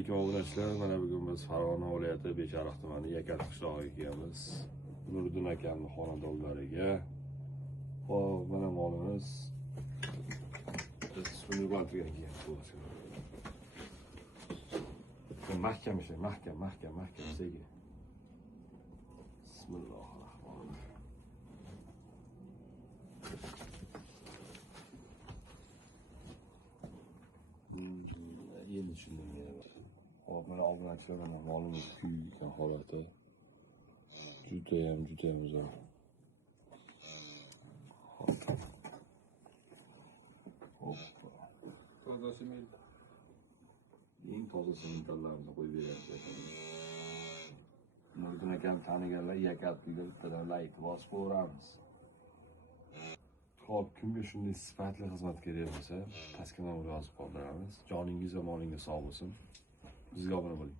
alaykum obunachilar. Mana bugun biz Farg'ona viloyati Beshariq tumani Yakal qishlog'iga kelamiz. Nuriddin akamning xonadonlariga. Xo'p, mana molimiz. Biz shuni bantiga kelamiz. Mahkam ishlang, mahkam sekin. Bismillahirrohmanirrohim. Endi tushundim yana. Hop, mana obunachilar mana molimiz kuygan holati. Judayam zo'r. Hoppa. Toza sement. Eng toza sementlarni qo'yib beryapti. Nuriddin akam taniganlar Yakal pulga bittadan layk bosib qo'yamiz. Xo'p, kimga shunday sifatli xizmat kerak bo'lsa, pastga nomor yozib qoldiramiz. Joningiz va molingiz sog' bo'lsin. Bizga obuna bo'ling.